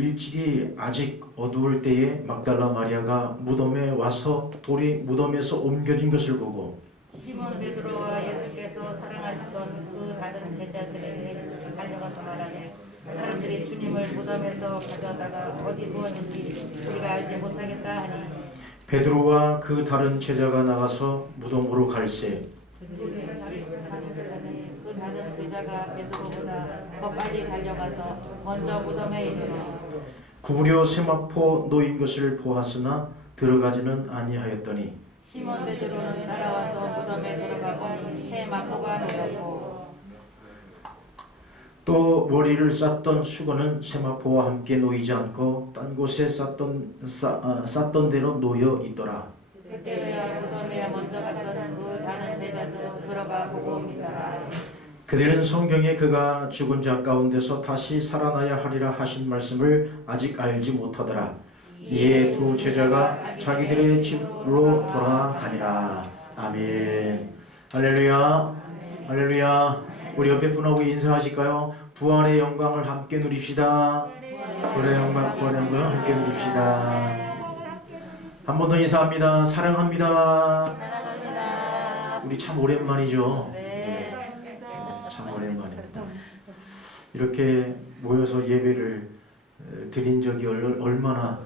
일찍이 아직 어두울 때에 막달라 마리아가 무덤에 와서 돌이 무덤에서 옮겨진 것을 보고 시몬 베드로와 예수께서 사랑하시던 그 다른 제자들에게 달려가서 말하되 사람들이 주님을 무덤에서 가져다가 어디 두었는지 우리가 알지 못하겠다 하니 베드로와 그 다른 제자가 나가서 무덤으로 갈새 그 다른 제자가 베드로보다 더 빨리 달려가서 먼저 무덤에 이르러 구부려 세마포 놓인 것을 보았으나 들어가지는 아니하였더니 시몬 베드로는 따라와서 무덤에 들어가 보니 새 마포가 놓였고 또 머리를 쌌던 수건은 세마포와 함께 놓이지 않고 딴 곳에 쌌던 대로 놓여 있더라. 그때야 무덤에 먼저 갔던 그 다른 제자도 들어가 보고 믿더라. 그들은 성경에 그가 죽은 자 가운데서 다시 살아나야 하리라 하신 말씀을 아직 알지 못하더라. 이에 두 제자가 자기들의 집으로 돌아가니라. 아멘. 할렐루야. 할렐루야. 우리 옆에 분하고 인사하실까요? 부활의 영광을 함께 누립시다. 부활의 영광을 함께 누립시다. 한 번 더 인사합니다. 사랑합니다. 사랑합니다. 우리 참 오랜만이죠. 네. 참 오랜만입니다. 이렇게 모여서 예배를 드린 적이 얼마나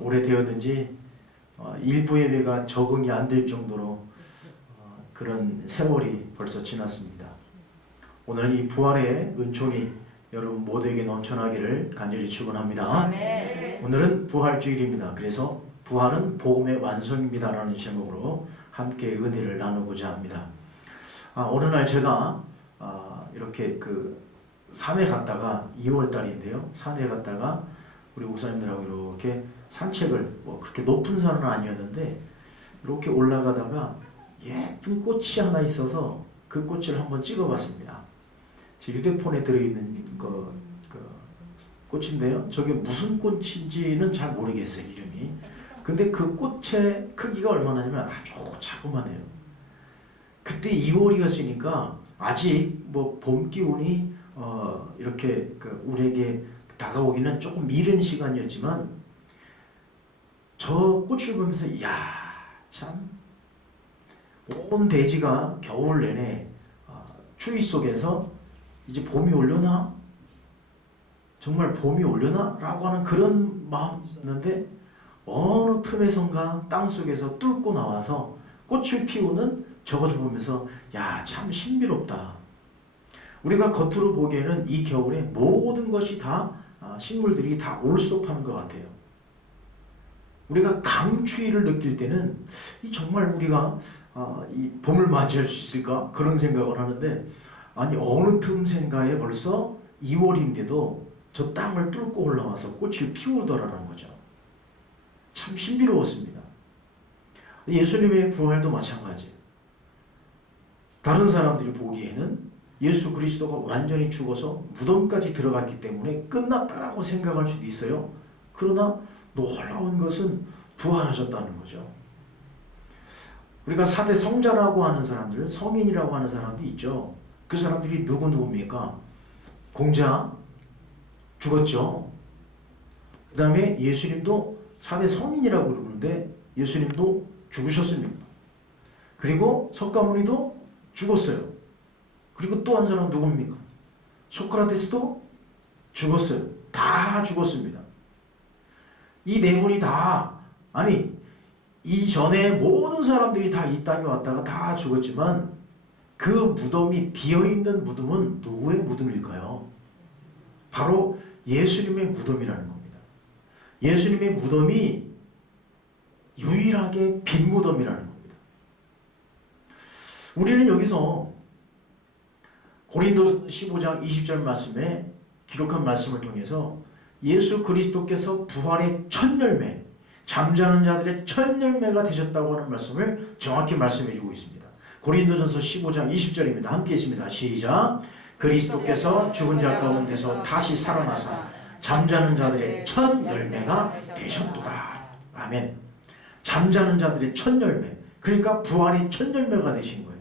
오래되었는지 일부 예배가 적응이 안 될 정도로 그런 세월이 벌써 지났습니다. 오늘 이 부활의 은총이 여러분 모두에게 넘쳐나기를 간절히 축원합니다. 네. 오늘은 부활주일입니다. 그래서 부활은 복음의 완성입니다 라는 제목으로 함께 은혜를 나누고자 합니다. 어느 날 제가 이렇게 그 산에 갔다가 2월달인데요. 산에 갔다가 우리 목사님들하고 이렇게 산책을 뭐 그렇게 높은 산은 아니었는데 이렇게 올라가다가 예쁜 꽃이 하나 있어서 그 꽃을 한번 찍어봤습니다. 제 휴대폰에 들어있는 그 꽃인데요. 저게 무슨 꽃인지는 잘 모르겠어요. 이름이. 근데 그 꽃의 크기가 얼마나냐면 아주 자그마해요. 그때 2월이었으니까 아직 뭐 봄 기운이 이렇게 우리에게 다가오기는 조금 이른 시간이었지만 저 꽃을 보면서 이야 참 온 대지가 겨울 내내 추위 속에서 이제 봄이 오려나? 정말 봄이 오려나? 라고 하는 그런 마음이었는데 어느 틈에선가 땅속에서 뚫고 나와서 꽃을 피우는 저것을 보면서 야 참 신비롭다. 우리가 겉으로 보기에는 이 겨울에 모든 것이 다 식물들이 다 올스톱하는 것 같아요. 우리가 강추위를 느낄 때는 정말 우리가 이 봄을 맞이할 수 있을까? 그런 생각을 하는데 아니 어느 틈새인가에 벌써 2월인데도 저 땅을 뚫고 올라와서 꽃을 피우더라는 거죠. 참 신비로웠습니다. 예수님의 부활도 마찬가지예요. 다른 사람들이 보기에는 예수 그리스도가 완전히 죽어서 무덤까지 들어갔기 때문에 끝났다라고 생각할 수도 있어요. 그러나 놀라운 것은 부활하셨다는 거죠. 우리가 4대 성자라고 하는 사람들, 성인이라고 하는 사람도 있죠. 그 사람들이 누굽니까? 공자 죽었죠. 그 다음에 예수님도 4대 성인이라고 그러는데 예수님도 죽으셨습니다. 그리고 석가모니도 죽었어요. 그리고 또 한 사람 누굽니까? 소크라테스도 죽었어요. 다 죽었습니다. 이 네 분이 다 이전에 모든 사람들이 다 이 땅에 왔다가 다 죽었지만 그 무덤이 비어있는 무덤은 누구의 무덤일까요? 바로 예수님의 무덤이라는 겁니다. 예수님의 무덤이 유일하게 빈 무덤이라는 겁니다. 우리는 여기서 고린도 15장 20절 말씀에 기록한 말씀을 통해서 예수 그리스도께서 부활의 첫 열매, 잠자는 자들의 첫 열매가 되셨다고 하는 말씀을 정확히 말씀해 주고 있습니다. 고린도전서 15장 20절입니다. 함께 있습니다. 시작. 그리스도께서 죽은 자 가운데서 다시 살아나사 잠자는 자들의 첫 열매가 되셨도다. 아멘. 잠자는 자들의 첫 열매, 그러니까 부활의 첫 열매가 되신 거예요.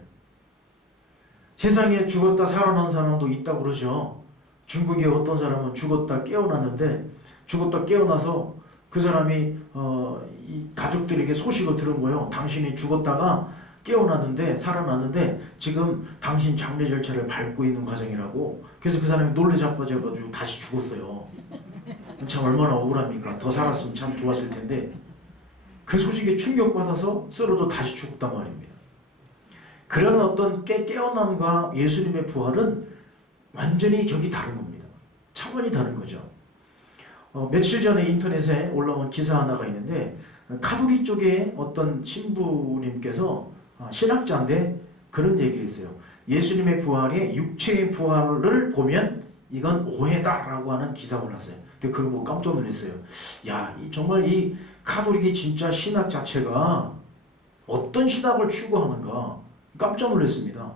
세상에 죽었다 살아난 사람도 있다고 그러죠. 중국의 어떤 사람은 죽었다 깨어났는데 죽었다 깨어나서 그 사람이 이 가족들에게 소식을 들은 거예요. 당신이 죽었다가 깨어났는데 살아났는데 지금 당신 장례 절차를 밟고 있는 과정이라고. 그래서 그 사람이 놀래 자빠져가지고 다시 죽었어요. 참 얼마나 억울합니까? 더 살았으면 참 좋았을 텐데 그 소식에 충격받아서 쓰러져 다시 죽었단 말입니다. 그런 어떤 깨어남과 예수님의 부활은 완전히 격이 다른 겁니다. 차원이 다른 거죠. 며칠 전에 인터넷에 올라온 기사 하나가 있는데 카톨릭 쪽에 어떤 신부님께서 신학자인데 그런 얘기를 했어요. 예수님의 부활에 육체의 부활을 보면 이건 오해다라고 하는 기사가 올랐어요. 근데 그걸 보고 깜짝 놀랐어요. 야, 정말 이 카톨릭이 진짜 신학 자체가 어떤 신학을 추구하는가 깜짝 놀랐습니다.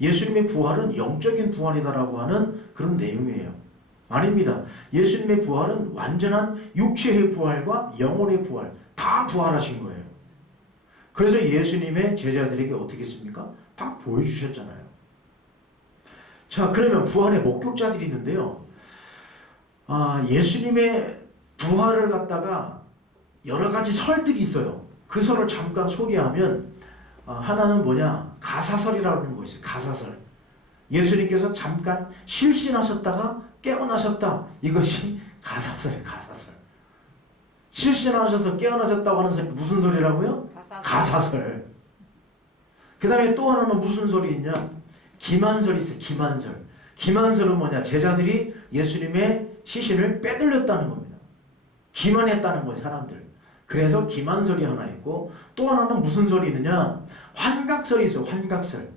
예수님의 부활은 영적인 부활이다라고 하는 그런 내용이에요. 아닙니다. 예수님의 부활은 완전한 육체의 부활과 영혼의 부활 다 부활하신 거예요. 그래서 예수님의 제자들에게 어떻게 했습니까? 다 보여주셨잖아요. 자, 그러면 부활의 목격자들이 있는데요. 예수님의 부활을 갖다가 여러 가지 설들이 있어요. 그 설을 잠깐 소개하면 하나는 뭐냐? 가사설이라고 하는 거 있어요. 가사설. 예수님께서 잠깐 실신하셨다가 깨어나셨다. 이것이 가사설이에요. 가사설. 실신하셔서 깨어나셨다고 하는 소리 무슨 소리라고요? 가사설. 그 다음에 또 하나는 무슨 소리 있냐? 기만설이 있어요. 기만설. 기만설은 뭐냐? 제자들이 예수님의 시신을 빼돌렸다는 겁니다. 기만했다는 거예요. 사람들. 그래서 기만설이 하나 있고 또 하나는 무슨 설이 있느냐? 환각설이 있어요. 환각설.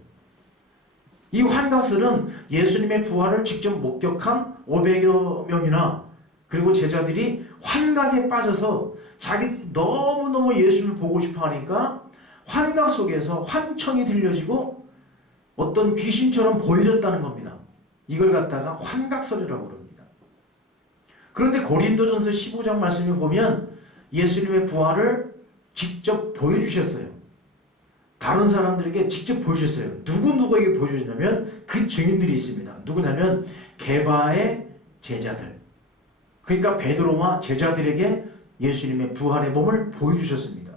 이 환각설은 예수님의 부활을 직접 목격한 500여 명이나 그리고 제자들이 환각에 빠져서 자기 너무너무 예수님을 보고 싶어 하니까 환각 속에서 환청이 들려지고 어떤 귀신처럼 보여졌다는 겁니다. 이걸 갖다가 환각설이라고 그럽니다. 그런데 고린도전서 15장 말씀을 보면 예수님의 부활을 직접 보여주셨어요. 다른 사람들에게 직접 보여주셨어요. 누구에게 보여주셨냐면 그 증인들이 있습니다. 누구냐면 게바의 제자들. 그러니까 베드로와 제자들에게 예수님의 부활의 몸을 보여주셨습니다.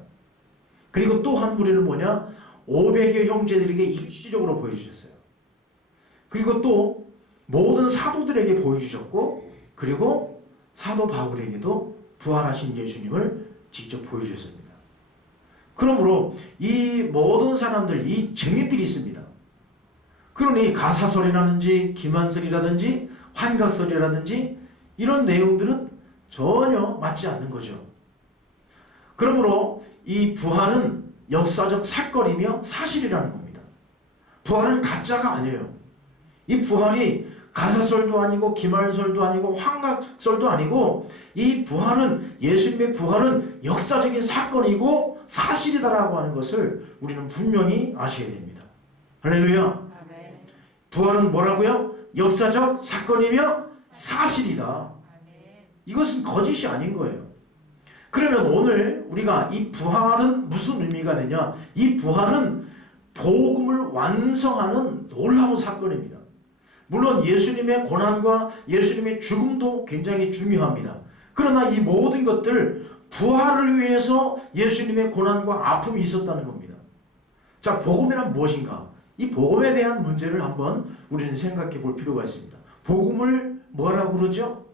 그리고 또 한 무리는 뭐냐? 500여 형제들에게 일시적으로 보여주셨어요. 그리고 또 모든 사도들에게 보여주셨고 그리고 사도 바울에게도 부활하신 예수님을 직접 보여주셨습니다. 그러므로 이 모든 사람들, 이 증인들이 있습니다. 그러니 가사설이라든지 기만설이라든지 환각설이라든지 이런 내용들은 전혀 맞지 않는 거죠. 그러므로 이 부활은 역사적 사건이며 사실이라는 겁니다. 부활은 가짜가 아니에요. 이 부활이 가사설도 아니고 기말설도 아니고 환각설도 아니고 이 부활은 예수님의 부활은 역사적인 사건이고 사실이다라고 하는 것을 우리는 분명히 아셔야 됩니다. 할렐루야. 아멘. 부활은 뭐라고요? 역사적 사건이며 사실이다. 아멘. 이것은 거짓이 아닌 거예요. 그러면 오늘 우리가 이 부활은 무슨 의미가 되냐? 이 부활은 복음을 완성하는 놀라운 사건입니다. 물론 예수님의 고난과 예수님의 죽음도 굉장히 중요합니다. 그러나 이 모든 것들 부활을 위해서 예수님의 고난과 아픔이 있었다는 겁니다. 자, 복음이란 무엇인가? 이 복음에 대한 문제를 한번 우리는 생각해 볼 필요가 있습니다. 복음을 뭐라고 그러죠?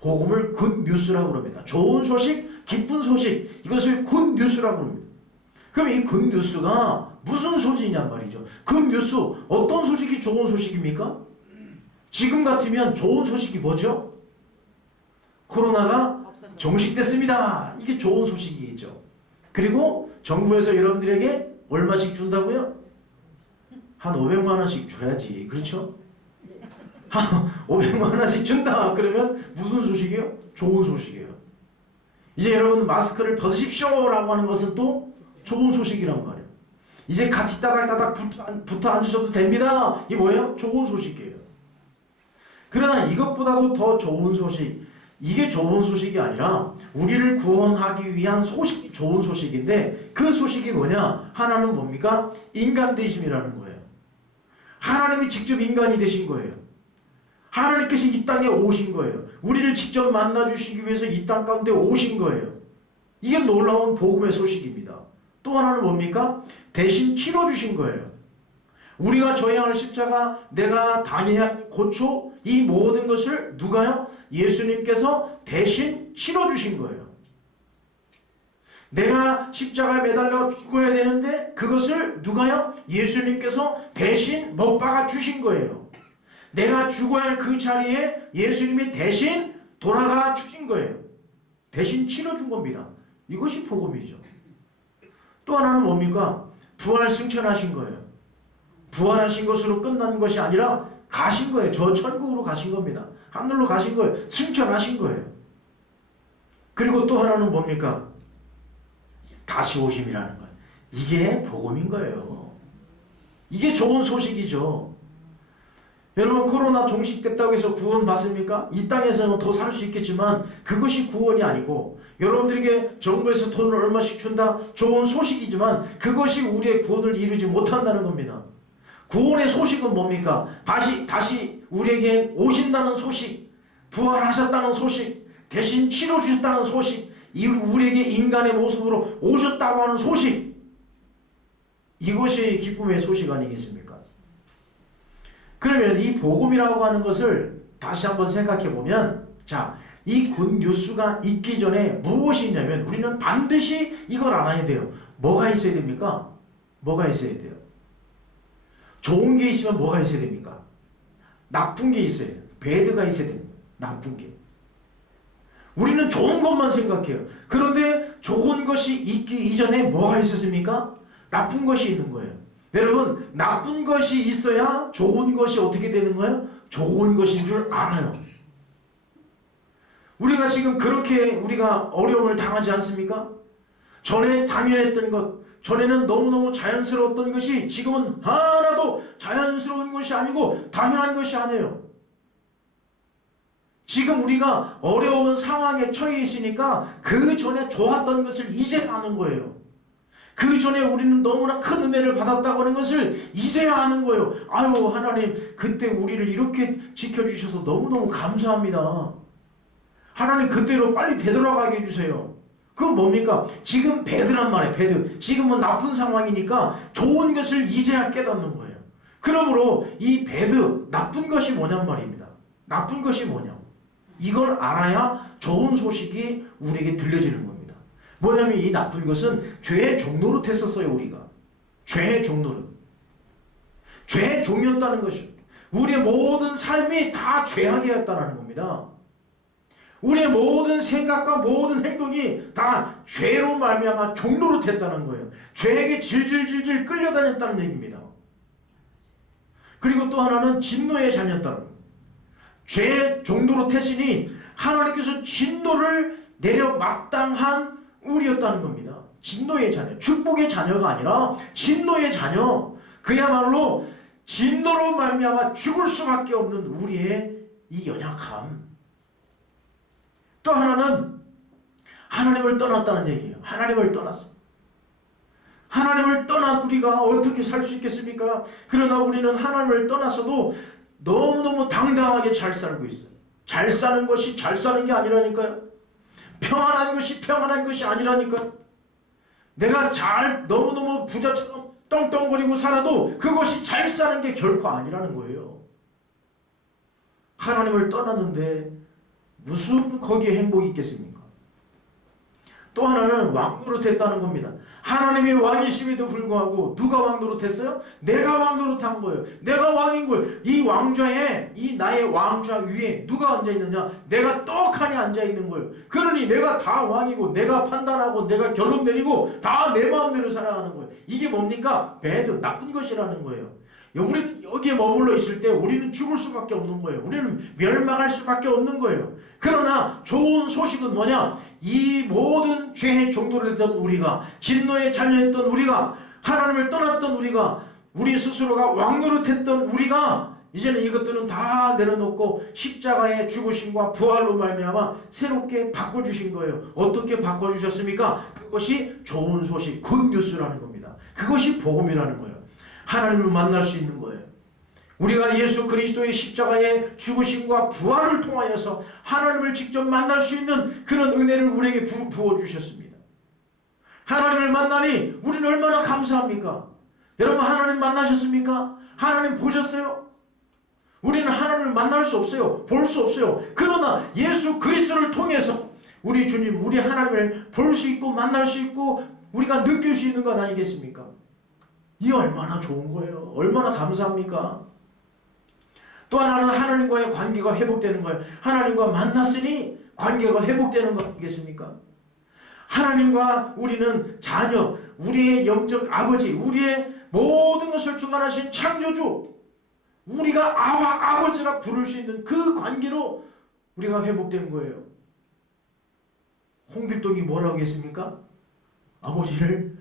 복음을 굿뉴스라고 그럽니다. 좋은 소식, 기쁜 소식, 이것을 굿뉴스라고 합니다. 그럼 이 굿뉴스가 무슨 소식이냔 말이죠. 굿뉴스, 어떤 소식이 좋은 소식입니까? 지금 같으면 좋은 소식이 뭐죠? 코로나가 종식됐습니다. 이게 좋은 소식이죠. 그리고 정부에서 여러분들에게 얼마씩 준다고요? 한 500만 원씩 줘야지. 그렇죠? 한 500만 원씩 준다. 그러면 무슨 소식이에요? 좋은 소식이에요. 이제 여러분 마스크를 벗으십시오 라고 하는 것은 또 좋은 소식이란 말이에요. 이제 같이 따닥따닥 붙어 앉으셔도 됩니다. 이게 뭐예요? 좋은 소식이에요. 그러나 이것보다도 더 좋은 소식, 이게 좋은 소식이 아니라 우리를 구원하기 위한 소식이 좋은 소식인데 그 소식이 뭐냐? 하나는 뭡니까? 인간 되심이라는 거예요. 하나님이 직접 인간이 되신 거예요. 하나님께서 이 땅에 오신 거예요. 우리를 직접 만나주시기 위해서 이 땅 가운데 오신 거예요. 이게 놀라운 복음의 소식입니다. 또 하나는 뭡니까? 대신 치러주신 거예요. 우리가 져야 할 십자가, 내가 당해야 할 고초, 이 모든 것을 누가요? 예수님께서 대신 치러주신 거예요. 내가 십자가에 매달려 죽어야 되는데 그것을 누가요? 예수님께서 대신 못 박아 주신 거예요. 내가 죽어야 할 그 자리에 예수님이 대신 돌아가 주신 거예요. 대신 치러준 겁니다. 이것이 복음이죠. 또 하나는 뭡니까? 부활 승천하신 거예요. 부활하신 것으로 끝난 것이 아니라 가신 거예요. 저 천국으로 가신 겁니다. 하늘로 가신 거예요. 승천하신 거예요. 그리고 또 하나는 뭡니까? 다시 오심이라는 거예요. 이게 복음인 거예요. 이게 좋은 소식이죠. 여러분, 코로나 종식됐다고 해서 구원 받습니까? 이 땅에서는 더 살 수 있겠지만 그것이 구원이 아니고, 여러분들에게 정부에서 돈을 얼마씩 준다, 좋은 소식이지만 그것이 우리의 구원을 이루지 못한다는 겁니다. 구원의 소식은 뭡니까? 다시 우리에게 오신다는 소식, 부활하셨다는 소식, 대신 치러주셨다는 소식, 우리에게 인간의 모습으로 오셨다고 하는 소식, 이것이 기쁨의 소식 아니겠습니까? 그러면 이 복음이라고 하는 것을 다시 한번 생각해 보면, 자, 이 굿뉴스가 있기 전에 무엇이 있냐면 우리는 반드시 이걸 알아야 돼요. 뭐가 있어야 됩니까? 뭐가 있어야 돼요? 좋은 게 있으면 뭐가 있어야 됩니까? 나쁜 게 있어야 돼요. 배드가 있어야 됩니다. 나쁜 게. 우리는 좋은 것만 생각해요. 그런데 좋은 것이 있기 이전에 뭐가 있었습니까? 나쁜 것이 있는 거예요. 여러분, 나쁜 것이 있어야 좋은 것이 어떻게 되는 거예요? 좋은 것인 줄 알아요. 우리가 지금 그렇게 우리가 어려움을 당하지 않습니까? 전에 당연했던 것, 전에는 너무너무 자연스러웠던 것이 지금은 하나도 자연스러운 것이 아니고 당연한 것이 아니에요. 지금 우리가 어려운 상황에 처해 있으니까 그 전에 좋았던 것을 이제 아는 거예요. 그 전에 우리는 너무나 큰 은혜를 받았다고 하는 것을 이제야 아는 거예요. 아유, 하나님, 그때 우리를 이렇게 지켜주셔서 너무너무 감사합니다. 하나님, 그때로 빨리 되돌아가게 해주세요. 그건 뭡니까? 지금 배드란 말이에요. 배드. 지금은 나쁜 상황이니까 좋은 것을 이제야 깨닫는 거예요. 그러므로 이 배드, 나쁜 것이 뭐냔 말입니다. 나쁜 것이 뭐냐? 이걸 알아야 좋은 소식이 우리에게 들려지는 겁니다. 뭐냐면 이 나쁜 것은 죄의 종노릇 했었어요. 우리가 죄의 종노릇, 죄의 종이었다는 것이요. 우리의 모든 삶이 다 죄악이었다는 겁니다. 우리의 모든 생각과 모든 행동이 다 죄로 말미암아 종노릇 했다는 거예요. 죄에게 질질질질 끌려다녔다는 얘기입니다. 그리고 또 하나는 진노의 자녀였다는 거예요. 죄의 종노릇 했으니 하나님께서 진노를 내려 마땅한 우리였다는 겁니다. 진노의 자녀, 축복의 자녀가 아니라 진노의 자녀, 그야말로 진노로 말미암아 죽을 수밖에 없는 우리의 이 연약함. 또 하나는 하나님을 떠났다는 얘기예요. 하나님을 떠났어. 하나님을 떠난 우리가 어떻게 살 수 있겠습니까? 그러나 우리는 하나님을 떠나서도 너무너무 당당하게 잘 살고 있어요. 잘 사는 것이 잘 사는 게 아니라니까요. 평안한 것이 평안한 것이 아니라니까요. 내가 잘 너무너무 부자처럼 떵떵거리고 살아도 그것이 잘 사는 게 결코 아니라는 거예요. 하나님을 떠났는데 무슨 거기에 행복이 있겠습니까? 또 하나는 왕노릇했다는 겁니다. 하나님이 왕이심에도 불구하고 누가 왕노릇했어요? 내가 왕노릇한 거예요. 내가 왕인 거예요. 이 왕좌에, 이 나의 왕좌 위에 누가 앉아있느냐? 내가 떡하니 앉아있는 거예요. 그러니 내가 다 왕이고 내가 판단하고 내가 결론 내리고 다 내 마음대로 살아가는 거예요. 이게 뭡니까? 배드, 나쁜 것이라는 거예요. 우리는 여기에 머물러 있을 때 우리는 죽을 수밖에 없는 거예요. 우리는 멸망할 수밖에 없는 거예요. 그러나 좋은 소식은 뭐냐? 이 모든 죄의 종노를 했던 우리가, 진노의 자녀였던 우리가, 하나님을 떠났던 우리가, 우리 스스로가 왕노릇했던 우리가 이제는 이것들은 다 내려놓고 십자가의 죽으심과 부활로 말미암아 새롭게 바꿔주신 거예요. 어떻게 바꿔주셨습니까? 그것이 좋은 소식, 굿뉴스라는 겁니다. 그것이 복음이라는 거예요. 하나님을 만날 수 있는 거예요. 우리가 예수 그리스도의 십자가의 죽으심과 부활을 통하여서 하나님을 직접 만날 수 있는 그런 은혜를 우리에게 부어주셨습니다. 하나님을 만나니 우리는 얼마나 감사합니까? 여러분, 하나님 만나셨습니까? 하나님 보셨어요? 우리는 하나님을 만날 수 없어요. 볼 수 없어요. 그러나 예수 그리스도를 통해서 우리 주님, 우리 하나님을 볼 수 있고 만날 수 있고 우리가 느낄 수 있는 것 아니겠습니까? 이 얼마나 좋은 거예요. 얼마나 감사합니까? 또 하나는 하나님과의 관계가 회복되는 거예요. 하나님과 만났으니 관계가 회복되는 거 아니겠습니까? 하나님과 우리는 자녀, 우리의 영적 아버지, 우리의 모든 것을 주관하신 창조주, 우리가 아와 아버지라 부를 수 있는 그 관계로 우리가 회복된 거예요. 홍길동이 뭐라고 했습니까? 아버지를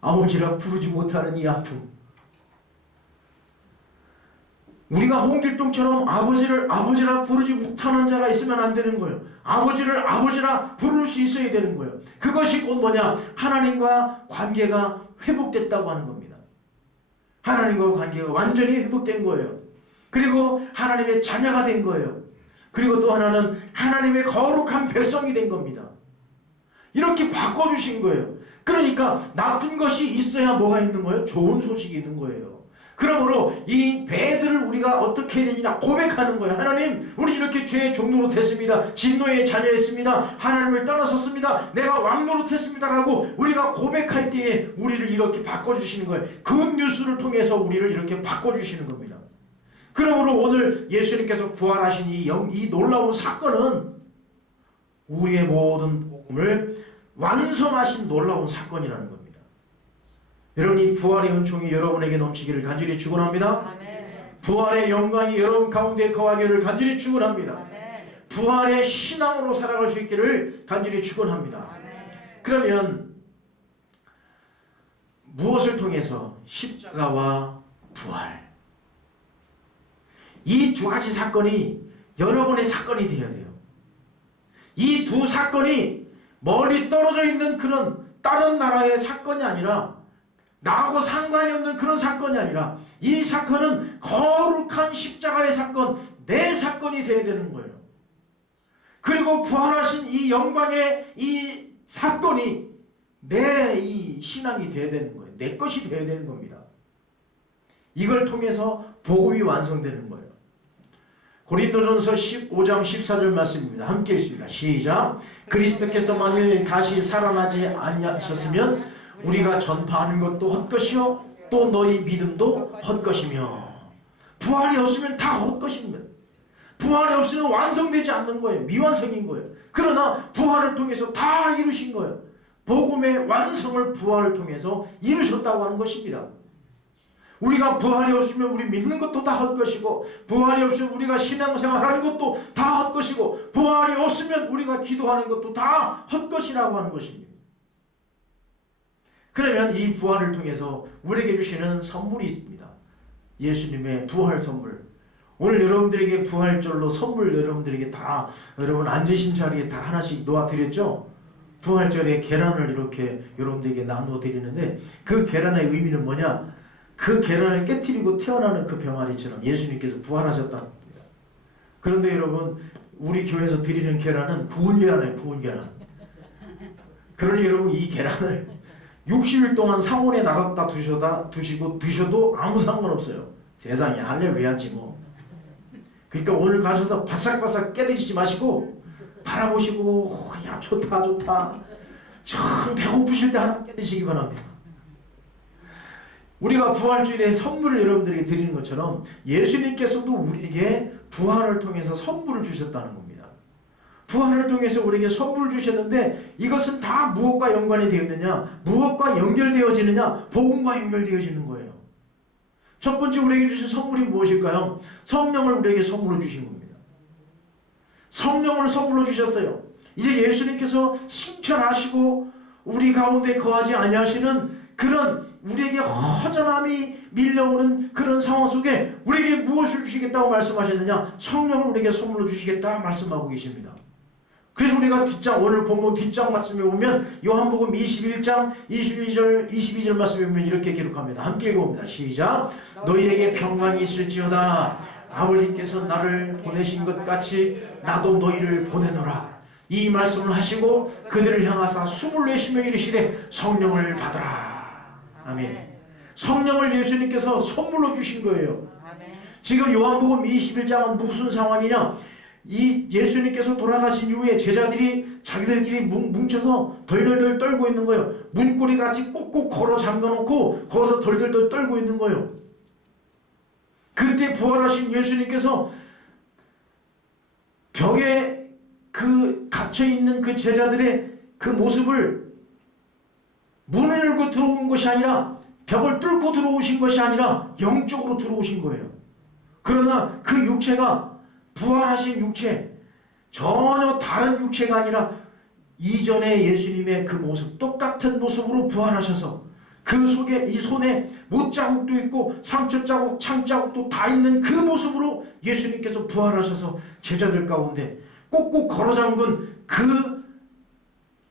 아버지라 부르지 못하는 이 아픔. 우리가 홍길동처럼 아버지를 아버지라 부르지 못하는 자가 있으면 안 되는 거예요. 아버지를 아버지라 부를 수 있어야 되는 거예요. 그것이 곧 뭐냐? 하나님과 관계가 회복됐다고 하는 겁니다. 하나님과 관계가 완전히 회복된 거예요. 그리고 하나님의 자녀가 된 거예요. 그리고 또 하나는 하나님의 거룩한 백성이 된 겁니다. 이렇게 바꿔주신 거예요. 그러니까 나쁜 것이 있어야 뭐가 있는 거예요? 좋은 소식이 있는 거예요. 그러므로 이 배들을 우리가 어떻게 해야 되느냐? 고백하는 거예요. 하나님, 우리 이렇게 죄의 종로로 됐습니다. 진노의 자녀였습니다. 하나님을 떠나섰습니다. 내가 왕노릇했습니다 라고 우리가 고백할 때에 우리를 이렇게 바꿔주시는 거예요. 굿뉴스를 통해서 우리를 이렇게 바꿔주시는 겁니다. 그러므로 오늘 예수님께서 부활하신 이 놀라운 사건은 우리의 모든 복음을 완성하신 놀라운 사건이라는 겁니다. 여러분, 이 부활의 은총이 여러분에게 넘치기를 간절히 축원합니다. 아멘. 부활의 영광이 여러분 가운데 거하기를 간절히 축원합니다. 아멘. 부활의 신앙으로 살아갈 수 있기를 간절히 축원합니다. 아멘. 그러면 무엇을 통해서? 십자가와 부활, 이 두 가지 사건이 여러분의 사건이 되어야 돼요. 이 두 사건이 멀리 떨어져 있는 그런 다른 나라의 사건이 아니라, 나하고 상관이 없는 그런 사건이 아니라, 이 사건은 거룩한 십자가의 사건, 내 사건이 되어야 되는 거예요. 그리고 부활하신 이 영광의 이 사건이 내 이 신앙이 되어야 되는 거예요. 내 것이 되어야 되는 겁니다. 이걸 통해서 복음이 완성되는 거예요. 고린도전서 15장 14절 말씀입니다. 함께 읽습니다. 시작. 그리스도께서 만일 다시 살아나지 아니하셨으면 우리가 전파하는 것도 헛것이요 또 너희 믿음도 헛것이며. 부활이 없으면 다 헛것입니다. 부활이 없으면 완성되지 않는 거예요. 미완성인 거예요. 그러나 부활을 통해서 다 이루신 거예요. 복음의 완성을 부활을 통해서 이루셨다고 하는 것입니다. 우리가 부활이 없으면 우리 믿는 것도 다 헛것이고, 부활이 없으면 우리가 신앙생활하는 것도 다 헛것이고, 부활이 없으면 우리가 기도하는 것도 다 헛것이라고 하는 것입니다. 그러면 이 부활을 통해서 우리에게 주시는 선물이 있습니다. 예수님의 부활 선물. 오늘 여러분들에게 부활절로 선물 여러분들에게 다, 여러분 앉으신 자리에 다 하나씩 놓아드렸죠? 부활절에 계란을 이렇게 여러분들에게 나눠드리는데, 그 계란의 의미는 뭐냐? 그 계란을 깨트리고 태어나는 그 병아리처럼 예수님께서 부활하셨다는 겁니다. 그런데 여러분, 우리 교회에서 드리는 계란은 구운 계란이에요. 구운 계란. 그러니 여러분, 이 계란을 60일 동안 상온에 나갔다 드셔도 아무 상관없어요. 세상에 할렐루야지 뭐. 그러니까 오늘 가셔서 바싹바싹 깨드시지 마시고 바라보시고, 야 좋다 좋다, 참 배고프실 때 하나 깨드시기 바랍니다. 우리가 부활주일에 선물을 여러분들에게 드리는 것처럼 예수님께서도 우리에게 부활을 통해서 선물을 주셨다는 겁니다. 부활을 통해서 우리에게 선물을 주셨는데, 이것은 다 무엇과 연관이 되어 있느냐? 무엇과 연결되어지느냐? 복음과 연결되어지는 거예요. 첫 번째 우리에게 주신 선물이 무엇일까요? 성령을 우리에게 선물로 주신 겁니다. 성령을 선물로 주셨어요. 이제 예수님께서 승천하시고 우리 가운데 거하지 아니하시는 그런 우리에게 허전함이 밀려오는 그런 상황 속에 우리에게 무엇을 주시겠다고 말씀하셨느냐? 성령을 우리에게 선물로 주시겠다 말씀하고 계십니다. 그래서 우리가 오늘 본문 뒷장 말씀에 보면 요한복음 21장 22절 말씀에 보면 이렇게 기록합니다. 함께 읽어봅니다. 시작. 너희에게 평강이 있을지어다. 아버지께서 나를 보내신 것 같이 나도 너희를 보내노라. 이 말씀을 하시고 그들을 향하사 숨을 내쉬며 이르시되 성령을 받으라. 아멘. 성령을 예수님께서 선물로 주신 거예요. 지금 요한복음 21장은 무슨 상황이냐? 이 예수님께서 돌아가신 이후에 제자들이 자기들끼리 뭉쳐서 덜덜덜 떨고 있는 거예요. 문고리같이 꼭꼭 걸어 잠가놓고 거기서 덜덜덜 떨고 있는 거예요. 그때 부활하신 예수님께서 벽에 그 갇혀있는 그 제자들의 그 모습을 문을 열고 들어온 것이 아니라 벽을 뚫고 들어오신 것이 아니라 영적으로 들어오신 거예요. 그러나 그 육체가 부활하신 육체, 전혀 다른 육체가 아니라 이전에 예수님의 그 모습, 똑같은 모습으로 부활하셔서 그 속에 이 손에 못자국도 있고 상처자국, 창자국도 다 있는 그 모습으로 예수님께서 부활하셔서 제자들 가운데 꼭꼭 걸어잠근 그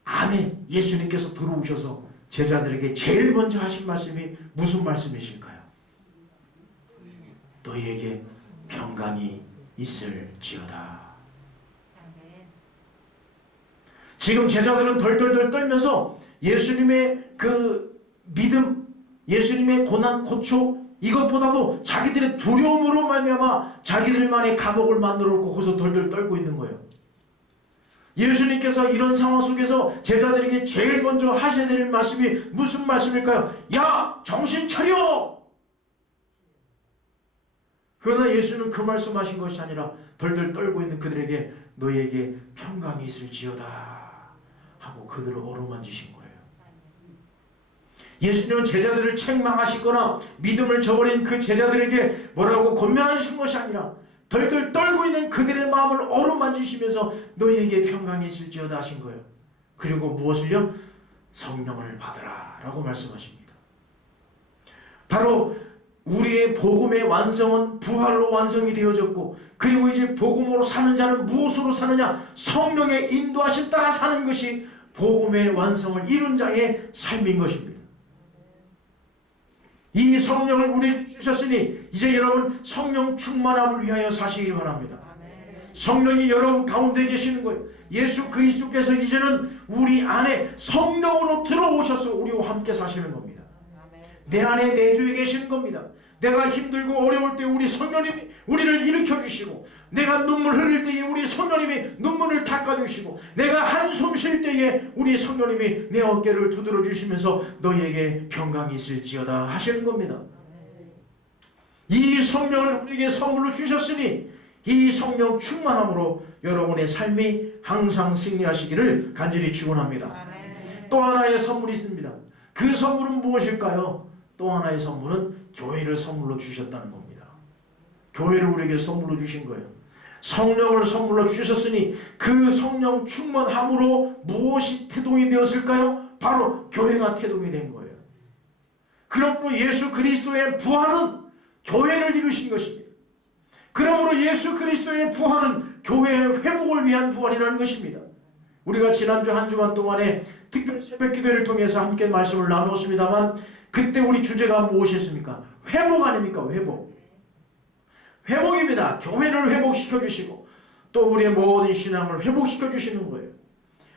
안에 예수님께서 들어오셔서 제자들에게 제일 먼저 하신 말씀이 무슨 말씀이실까요? 너희에게 평강이 있을지어다. 지금 제자들은 덜덜덜 떨면서 예수님의 그 믿음, 예수님의 고난, 고초 이것보다도 자기들의 두려움으로 말미암아 자기들만의 감옥을 만들어 놓고 거기서 덜덜 떨고 있는 거예요. 예수님께서 이런 상황 속에서 제자들에게 제일 먼저 하셔야 될 말씀이 무슨 말씀일까요? 야! 정신 차려! 그러나 예수는 그 말씀하신 것이 아니라 덜덜 떨고 있는 그들에게 너희에게 평강이 있을지어다 하고 그들을 어루만지신 거예요. 예수님은 제자들을 책망하시거나 믿음을 저버린 그 제자들에게 뭐라고 권면하신 것이 아니라 덜덜 떨고 있는 그들의 마음을 어루만지시면서 너희에게 평강이 있을지어다 하신 거예요. 그리고 무엇을요? 성령을 받으라 라고 말씀하십니다. 바로 우리의 복음의 완성은 부활로 완성이 되어졌고, 그리고 이제 복음으로 사는 자는 무엇으로 사느냐? 성령의 인도하심 따라 사는 것이 복음의 완성을 이룬 자의 삶인 것입니다. 이 성령을 우리에게 주셨으니 이제 여러분 성령 충만함을 위하여 사시기 바랍니다. 성령이 여러분 가운데 계시는 거예요. 예수 그리스도께서 이제는 우리 안에 성령으로 들어오셔서 우리와 함께 사시는 겁니다. 내 안에 내주에 계시는 겁니다. 내가 힘들고 어려울 때 우리 성령님이 우리를 일으켜주시고, 내가 눈물 흘릴 때에 우리 성령님이 눈물을 닦아주시고, 내가 한숨 쉴 때에 우리 성령님이 내 어깨를 두드려 주시면서 너희에게 평강이 있을지어다 하시는 겁니다. 이 성령을 우리에게 선물로 주셨으니 이 성령 충만함으로 여러분의 삶이 항상 승리하시기를 간절히 축원합니다. 또 하나의 선물이 있습니다. 그 선물은 무엇일까요? 또 하나의 선물은 교회를 선물로 주셨다는 겁니다. 교회를 우리에게 선물로 주신 거예요. 성령을 선물로 주셨으니 그 성령 충만함으로 무엇이 태동이 되었을까요? 바로 교회가 태동이 된 거예요. 그러므로 예수 그리스도의 부활은 교회를 이루신 것입니다. 그러므로 예수 그리스도의 부활은 교회의 회복을 위한 부활이라는 것입니다. 우리가 지난주 한 주간 동안에 특별 새벽 기도를 통해서 함께 말씀을 나누었습니다만, 그때 우리 주제가 무엇이었습니까? 회복 아닙니까? 회복. 회복입니다. 교회를 회복시켜 주시고 또 우리의 모든 신앙을 회복시켜 주시는 거예요.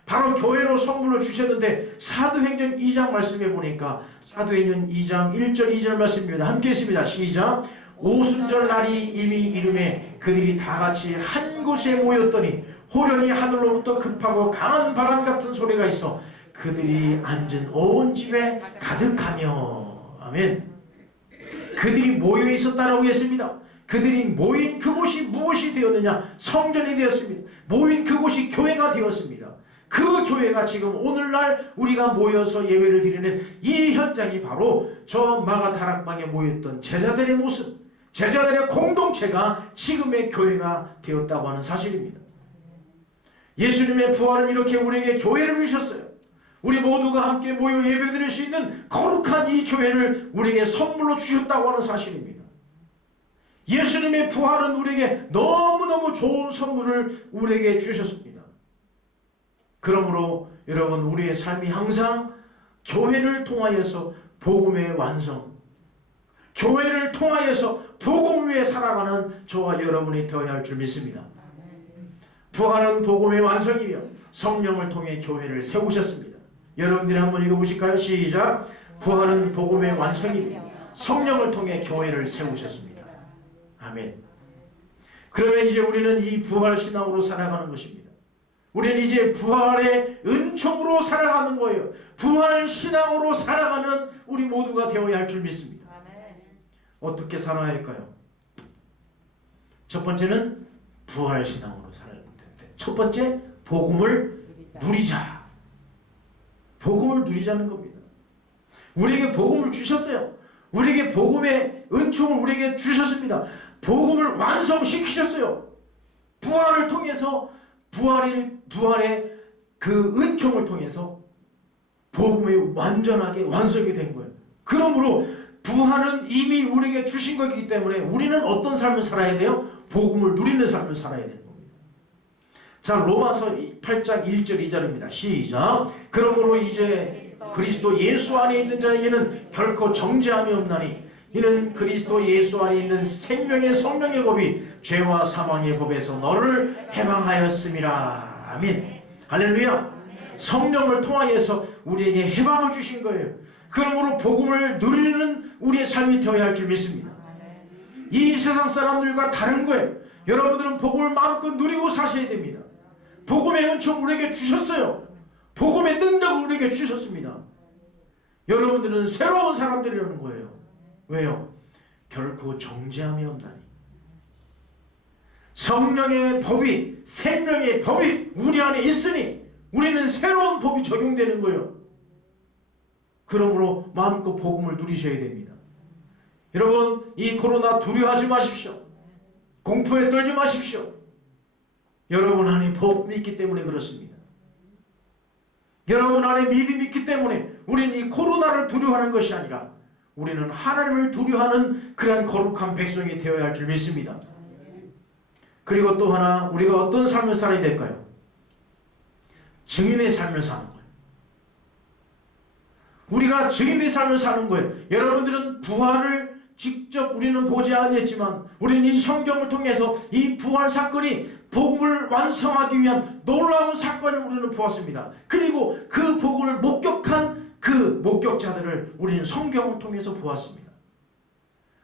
바로 교회로 선물로 주셨는데, 사도행전 2장 말씀해 보니까 사도행전 2장 1절 2절 말씀입니다. 함께 했습니다. 시작. 오순절 날이 이미 이름에 그들이 다 같이 한 곳에 모였더니 호련히 하늘로부터 급하고 강한 바람 같은 소리가 있어 그들이 앉은 온 집에 가득하며. 아멘. 그들이 모여 있었다라고 했습니다. 그들이 모인 그곳이 무엇이 되었느냐? 성전이 되었습니다. 모인 그곳이 교회가 되었습니다. 그 교회가 지금 오늘날 우리가 모여서 예배를 드리는 이 현장이 바로 저 마가다락방에 모였던 제자들의 모습, 제자들의 공동체가 지금의 교회가 되었다고 하는 사실입니다. 예수님의 부활은 이렇게 우리에게 교회를 주셨어요. 우리 모두가 함께 모여 예배드릴 수 있는 거룩한 이 교회를 우리에게 선물로 주셨다고 하는 사실입니다. 예수님의 부활은 우리에게 너무너무 좋은 선물을 우리에게 주셨습니다. 그러므로 여러분 우리의 삶이 항상 교회를 통하여서 복음의 완성, 교회를 통하여서 복음 위에 살아가는 저와 여러분이 되어야 할 줄 믿습니다. 부활은 복음의 완성이며 성령을 통해 교회를 세우셨습니다. 여러분들이 한번 읽어보실까요? 시작. 부활은 복음의 완성이며 성령을 통해 교회를 세우셨습니다. 아멘. 그러면 이제 우리는 이 부활 신앙으로 살아가는 것입니다. 우리는 이제 부활의 은총으로 살아가는 거예요. 부활 신앙으로 살아가는 우리 모두가 되어야 할 줄 믿습니다. 어떻게 살아야 할까요? 첫 번째는 부활 신앙으로 살아야 되는데, 첫 번째 복음을 누리자. 복음을 누리자는 겁니다. 우리에게 복음을 주셨어요. 우리에게 복음의 은총을 우리에게 주셨습니다. 복음을 완성시키셨어요. 부활을 통해서 부활의 그 은총을 통해서 복음이 완전하게 완성이 된 거예요. 그러므로 부활은 이미 우리에게 주신 것이기 때문에 우리는 어떤 삶을 살아야 돼요? 복음을 누리는 삶을 살아야 되는 겁니다. 자, 로마서 8장 1절 2절입니다. 시작. 그러므로 이제 그리스도 예수 안에 있는 자에게는 결코 정죄함이 없나니 이는 그리스도 예수 안에 있는 생명의 성령의 법이 죄와 사망의 법에서 너를 해방하였음이라. 아멘. 할렐루야. 성령을 통하여서 우리에게 해방을 주신 거예요. 그러므로 복음을 누리는 우리의 삶이 되어야 할 줄 믿습니다. 이 세상 사람들과 다른 거예요. 여러분들은 복음을 마음껏 누리고 사셔야 됩니다. 복음의 은총 우리에게 주셨어요. 복음의 능력을 우리에게 주셨습니다. 여러분들은 새로운 사람들이라는 거예요. 왜요? 결코 정죄함이 없나니. 성령의 법이, 생명의 법이 우리 안에 있으니 우리는 새로운 법이 적용되는 거예요. 그러므로 마음껏 복음을 누리셔야 됩니다. 여러분, 이 코로나 두려워하지 마십시오. 공포에 떨지 마십시오. 여러분 안에 복음이 있기 때문에 그렇습니다. 여러분 안에 믿음이 있기 때문에 우리는 이 코로나를 두려워하는 것이 아니라 우리는 하나님을 두려워하는 그러한 거룩한 백성이 되어야 할 줄 믿습니다. 그리고 또 하나, 우리가 어떤 삶을 살아야 될까요? 증인의 삶을 사는 거예요. 우리가 증인의 삶을 사는 거예요. 여러분들은 부활을 직접 우리는 보지 않았지만 우리는 이 성경을 통해서 이 부활 사건이 복음을 완성하기 위한 놀라운 사건을 우리는 보았습니다. 그리고 그 복음을 목격한 그 목격자들을 우리는 성경을 통해서 보았습니다.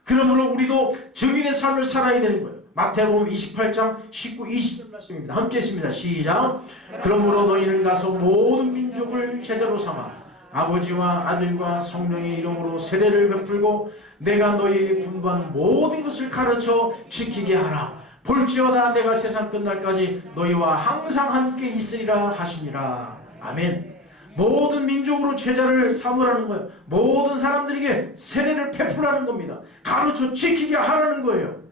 그러므로 우리도 증인의 삶을 살아야 되는 거예요. 마태복음 28장 19, 20절 말씀입니다. 함께 했습니다. 시작. 그러므로 너희는 가서 모든 민족을 제자로 삼아 아버지와 아들과 성령의 이름으로 세례를 베풀고 내가 너희에게 분부한 모든 것을 가르쳐 지키게 하라. 볼지어다 내가 세상 끝날까지 너희와 항상 함께 있으리라 하시니라. 아멘. 모든 민족으로 제자를 삼으라는 거예요. 모든 사람들에게 세례를 베풀라는 겁니다. 가르쳐 지키게 하라는 거예요.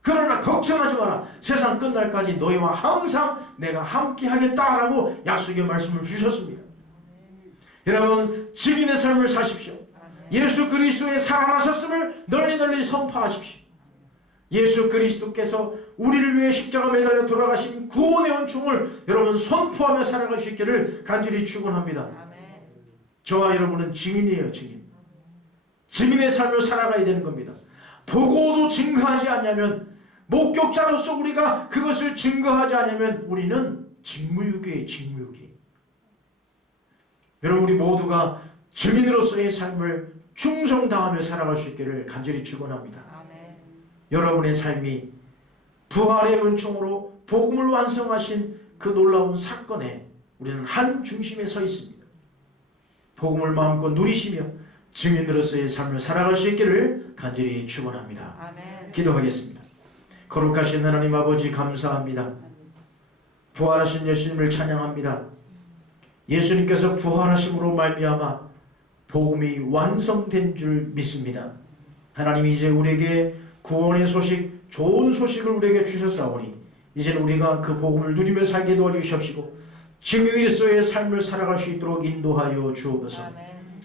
그러나 걱정하지 마라. 세상 끝날까지 너희와 항상 내가 함께 하겠다라고 약속의 말씀을 주셨습니다. 여러분, 증인의 삶을 사십시오. 예수 그리스도의 살아나셨음을 널리 선포하십시오. 예수 그리스도께서 우리를 위해 십자가 매달려 돌아가신 구원의 은총을 여러분 선포하며 살아갈 수 있기를 간절히 축원합니다. 저와 여러분은 증인이에요. 증인. 증인의 삶을 살아가야 되는 겁니다. 보고도 증거하지 않냐면, 목격자로서 우리가 그것을 증거하지 않으면 우리는 직무유기예요. 직무유기. 여러분, 우리 모두가 증인으로서의 삶을 충성당하며 살아갈 수 있기를 간절히 축원합니다. 여러분의 삶이 부활의 은총으로 복음을 완성하신 그 놀라운 사건에 우리는 한 중심에 서 있습니다. 복음을 마음껏 누리시며 증인으로서의 삶을 살아갈 수 있기를 간절히 축원합니다. 아멘. 기도하겠습니다. 거룩하신 하나님 아버지, 감사합니다. 부활하신 예수님을 찬양합니다. 예수님께서 부활하심으로 말미암아 복음이 완성된 줄 믿습니다. 하나님이 이제 우리에게 구원의 소식, 좋은 소식을 우리에게 주셨사오니 이제는 우리가 그 복음을 누리며 살게 도와주시옵시고 증인으로서의 삶을 살아갈 수 있도록 인도하여 주옵소서.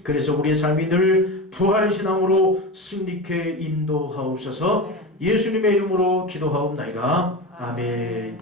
그래서 우리의 삶이 늘 부활신앙으로 승리케 인도하옵소서. 예수님의 이름으로 기도하옵나이다. 아멘.